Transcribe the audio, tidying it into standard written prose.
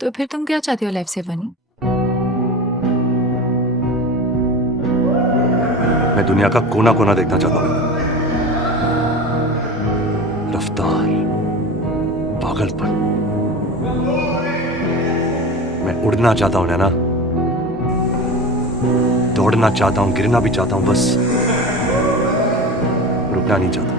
तो फिर तुम क्या चाहती हो लाइफ से बनी? मैं दुनिया का कोना कोना देखना चाहता हूँ। रफ्तार, पागलपन। मैं उड़ना चाहता हूं नैना, दौड़ना चाहता हूं, गिरना भी चाहता हूं, बस रुकना नहीं चाहता।